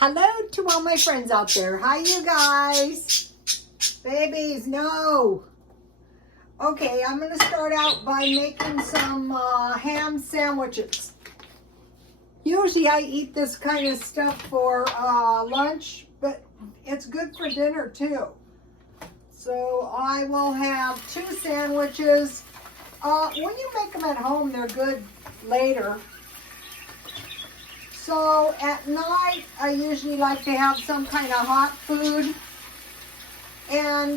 Hello to all my friends out there. Hi, you guys. Babies, no. Okay, I'm going to start out by making some ham sandwiches. Usually I eat this kind of stuff for lunch, but it's good for dinner too. So I will have 2 sandwiches. When you make them at home, they're good later. So at night, I usually like to have some kind of hot food. And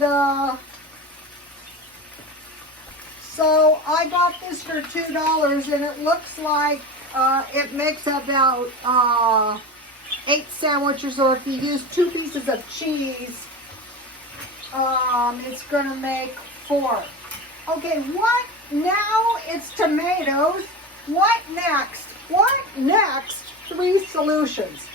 so I got this for $2, and it looks like it makes about 8 sandwiches, or if you use 2 pieces of cheese, it's going to make 4. Okay, what now? It's tomatoes. What next? What next? 3 solutions.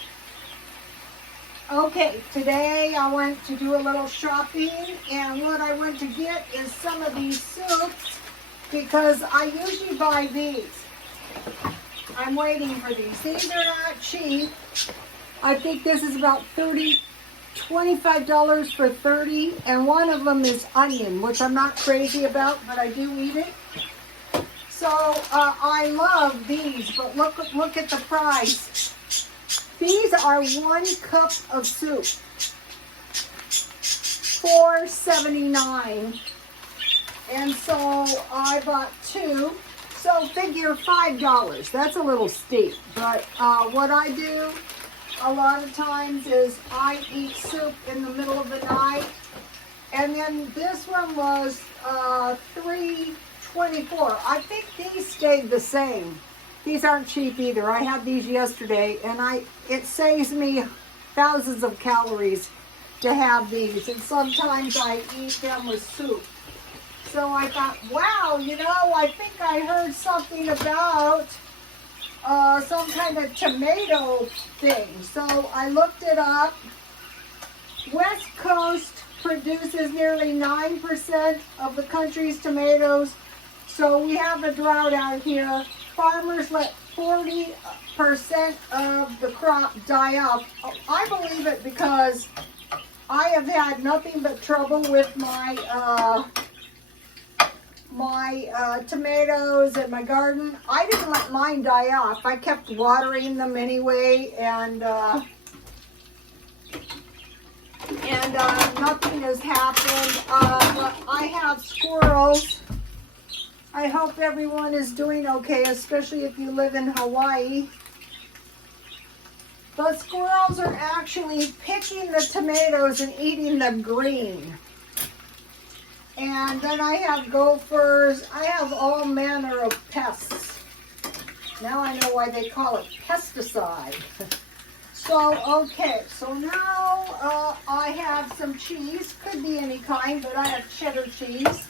Okay, today I went to do a little shopping, and what I went to get is some of these soups, because I usually buy these. I'm waiting for these. These are not cheap. I think this is about $25 for 30, and one of them is onion, which I'm not crazy about, but I do eat it. So I love these, but look at the price. These are 1 cup of soup, $4.79, and so I bought 2. So figure $5. That's a little steep, but what I do a lot of times is I eat soup in the middle of the night, and then this one was $3.24. I think these stayed the same. These aren't cheap either. I had these yesterday, and it saves me thousands of calories to have these, and sometimes I eat them with soup. So I thought, wow, I think I heard something about some kind of tomato thing. So I looked it up. West Coast produces nearly 9% of the country's tomatoes. So we have a drought out here. Farmers let 40% of the crop die off. I believe it because I have had nothing but trouble with my tomatoes in my garden. I didn't let mine die off. I kept watering them anyway, and nothing has happened. But I have squirrels. I hope everyone is doing okay, especially if you live in Hawaii. The squirrels are actually picking the tomatoes and eating them green. And then I have gophers. I have all manner of pests. Now I know why they call it pesticide. So, okay, so now I have some cheese. Could be any kind, but I have cheddar cheese.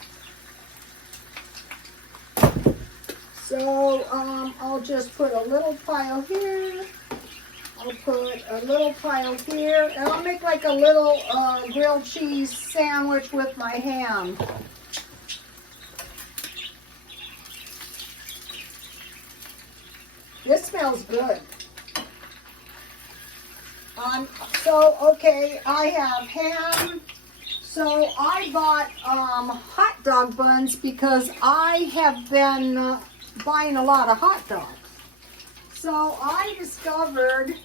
So I'll just put a little pile here. I'll put a little pile here. And I'll make like a little grilled cheese sandwich with my ham. This smells good. Okay, I have ham. So I bought hot dog buns because I have been buying a lot of hot dogs. So I discovered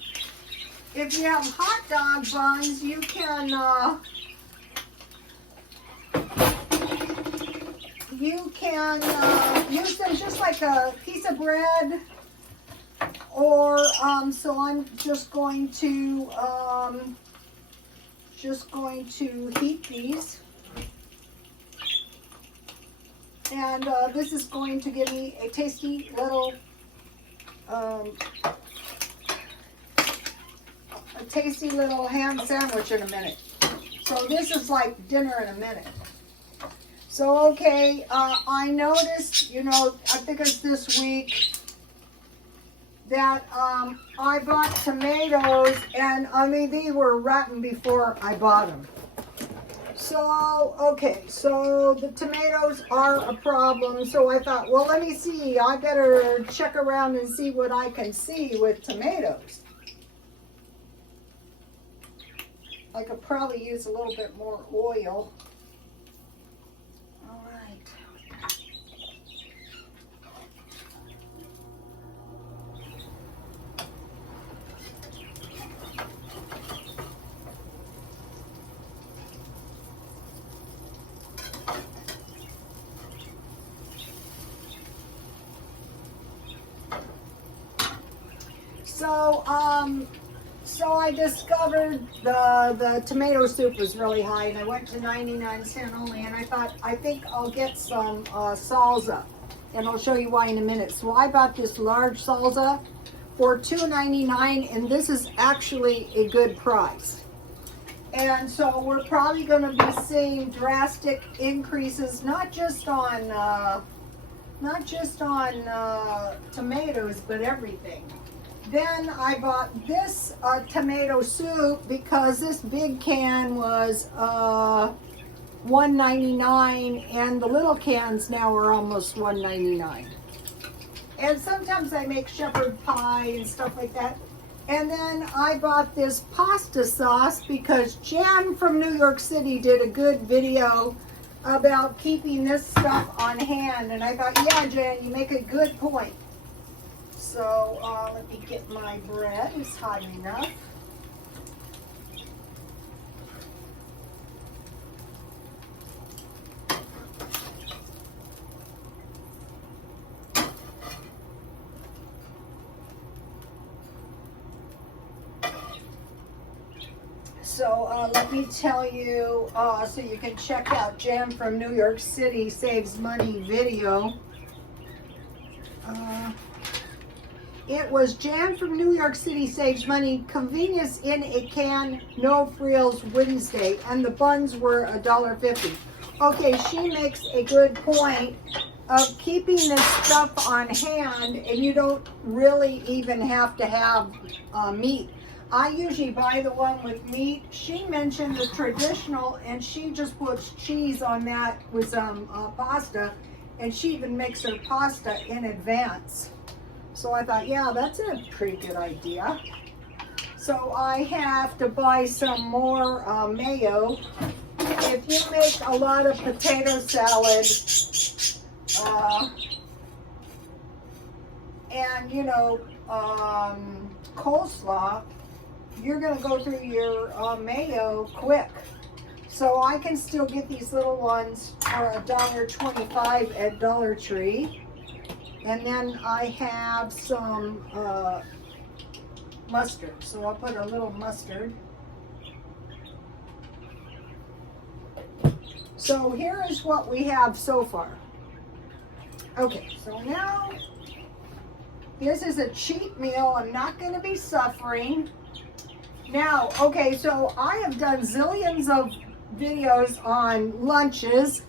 if you have hot dog buns, you can use them just like a piece of bread, or so I'm just going to heat these. And this is going to give me a tasty little ham sandwich in a minute. So this is like dinner in a minute. So okay, I noticed, I think it's this week, that I bought tomatoes, and these were rotten before I bought them. So, okay, so the tomatoes are a problem. So I thought, well, let me see. I better check around and see what I can see with tomatoes. I could probably use a little bit more oil. All right. So I discovered the tomato soup was really high, and I went to 99 cents only, and I think I'll get some salsa, and I'll show you why in a minute. So I bought this large salsa for $2.99, and this is actually a good price. And so we're probably going to be seeing drastic increases, not just on tomatoes, but everything. Then I bought this tomato soup because this big can was $1.99, and the little cans now are almost $1.99. And sometimes I make shepherd pie and stuff like that. And then I bought this pasta sauce because Jan from New York City did a good video about keeping this stuff on hand. And I thought, yeah, Jan, you make a good point. So let me get my bread. It's hot enough. So let me tell you, so you can check out Jan from New York City Saves Money video. It was Jan from New York City Saves Money, convenience in a can, no frills Wednesday, and the buns were $1.50. Okay, she makes a good point of keeping this stuff on hand, and you don't really even have to have meat. I usually buy the one with meat. She mentioned the traditional, and she just puts cheese on that with some pasta, and she even makes her pasta in advance. So I thought, yeah, that's a pretty good idea. So I have to buy some more mayo. If you make a lot of potato salad, and coleslaw, you're going to go through your mayo quick. So I can still get these little ones for $1.25 at Dollar Tree. And then I have some mustard. So I'll put a little mustard. So here is what we have so far. Okay, so now this is a cheap meal. I'm not going to be suffering. Now, okay, so I have done zillions of videos on lunches,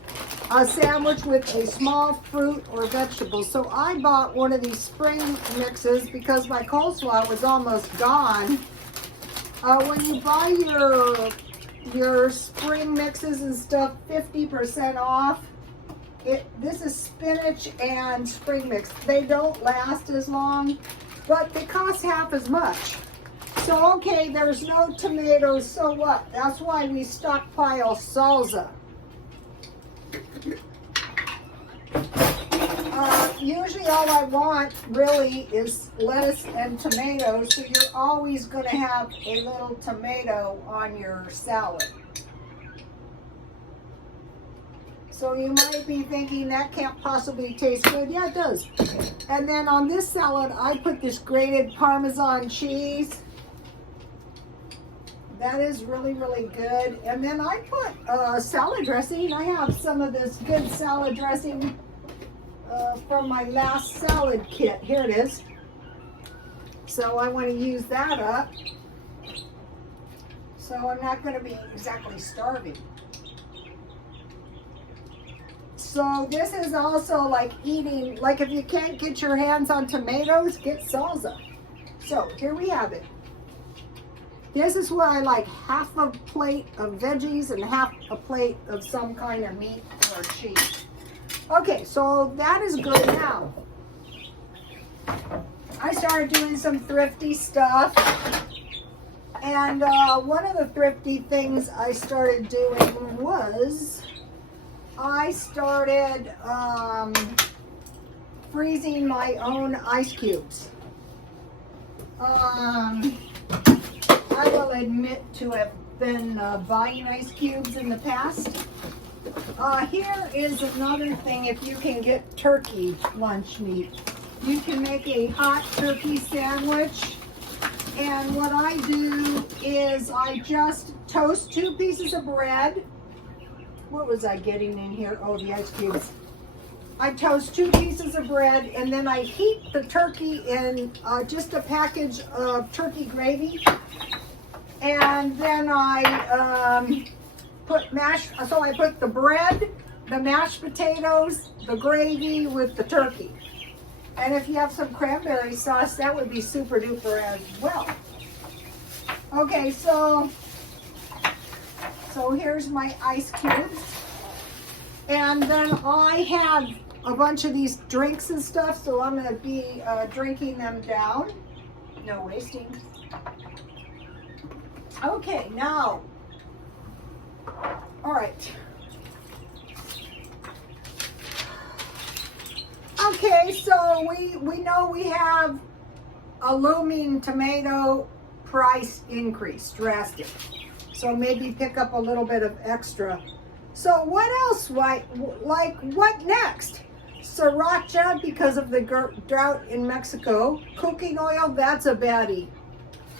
a sandwich with a small fruit or vegetable. So I bought one of these spring mixes because my coleslaw was almost gone. When you buy your spring mixes and stuff, 50% off. This is spinach and spring mix. They don't last as long, but they cost half as much. So, okay, there's no tomatoes, so what? That's why we stockpile salsa. Usually all I want really is lettuce and tomatoes, so you're always going to have a little tomato on your salad. So you might be thinking that can't possibly taste good. Yeah, it does. And then on this salad, I put this grated Parmesan cheese. That is really, really good. And then I put salad dressing. I have some of this good salad dressing from my last salad kit. Here it is. So I want to use that up. So I'm not going to be exactly starving. So this is also like eating, like if you can't get your hands on tomatoes, get salsa. So here we have it. This is what I like, half a plate of veggies and half a plate of some kind of meat or cheese. Okay, so that is good now. I started doing some thrifty stuff. And one of the thrifty things I started doing was I started freezing my own ice cubes. I will admit to have been buying ice cubes in the past. Here is another thing. If you can get turkey lunch meat, you can make a hot turkey sandwich. And what I do is I just toast 2 pieces of bread. What was I getting in here? Oh, the ice cubes. I toast 2 pieces of bread, and then I heat the turkey in just a package of turkey gravy. And then I put I put the bread, the mashed potatoes, the gravy with the turkey. And if you have some cranberry sauce, that would be super duper as well. Okay, so here's my ice cubes. And then I have a bunch of these drinks and stuff, so I'm going to be drinking them down. No wasting. Okay, now, all right. Okay, so we know we have a looming tomato price increase, drastic. So maybe pick up a little bit of extra. So what else? Like what next? Sriracha because of the drought in Mexico. Cooking oil, that's a baddie.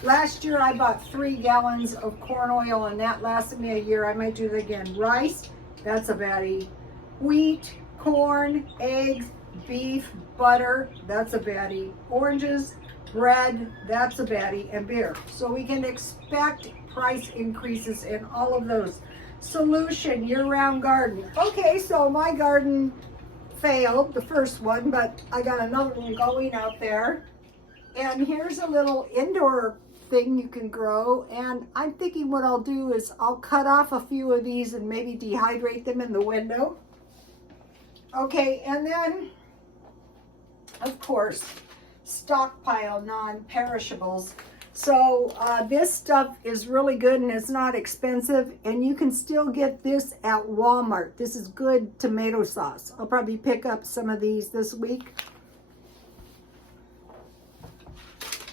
Last year I bought 3 gallons of corn oil and that lasted me a year. I might do it again. Rice, that's a baddie. Wheat, corn, eggs, beef, butter, that's a baddie. Oranges, bread, that's a baddie. And beer. So we can expect price increases in all of those. Solution, year-round garden. Okay, so my garden failed, the first one, but I got another one going out there. And here's a little indoor thing you can grow. And I'm thinking what I'll do is I'll cut off a few of these and maybe dehydrate them in the window. Okay, and then, of course, stockpile non-perishables. So this stuff is really good and it's not expensive, and you can still get this at Walmart. This is good tomato sauce. I'll probably pick up some of these this week.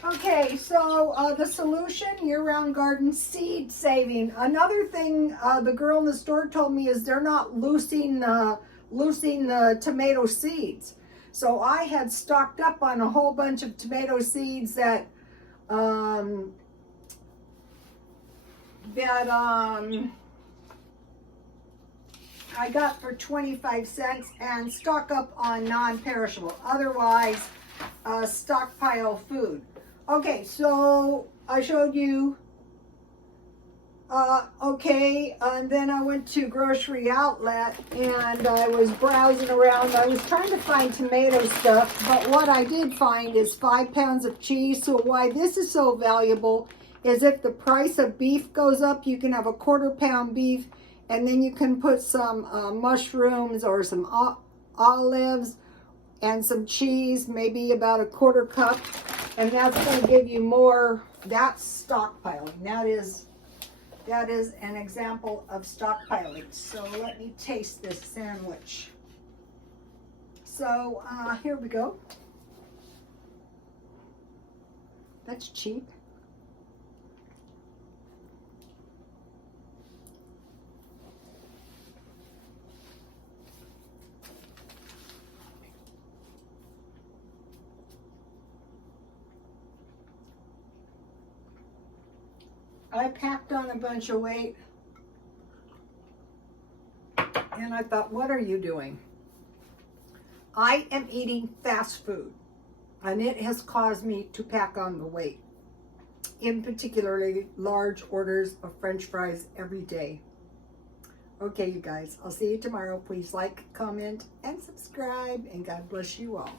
Okay, so the solution, year-round garden seed saving. Another thing the girl in the store told me is they're not loosing the tomato seeds. So I had stocked up on a whole bunch of tomato seeds that I got for 25 cents and stock up on non-perishable. Otherwise, stockpile food. Okay, so I showed you, and then I went to Grocery Outlet and I was browsing around. I was trying to find tomato stuff, but what I did find is 5 pounds of cheese. So why this is so valuable is if the price of beef goes up, you can have a 1/4 pound beef, and then you can put some mushrooms or some olives and some cheese, maybe about a 1/4 cup, and that's going to give you more. That's stockpiling. That is an example of stockpiling. So let me taste this sandwich. So here we go. That's cheap. I packed on a bunch of weight and I thought, what are you doing? I am eating fast food and it has caused me to pack on the weight. In particularly large orders of French fries every day. Okay, you guys, I'll see you tomorrow. Please like, comment, and subscribe, and God bless you all.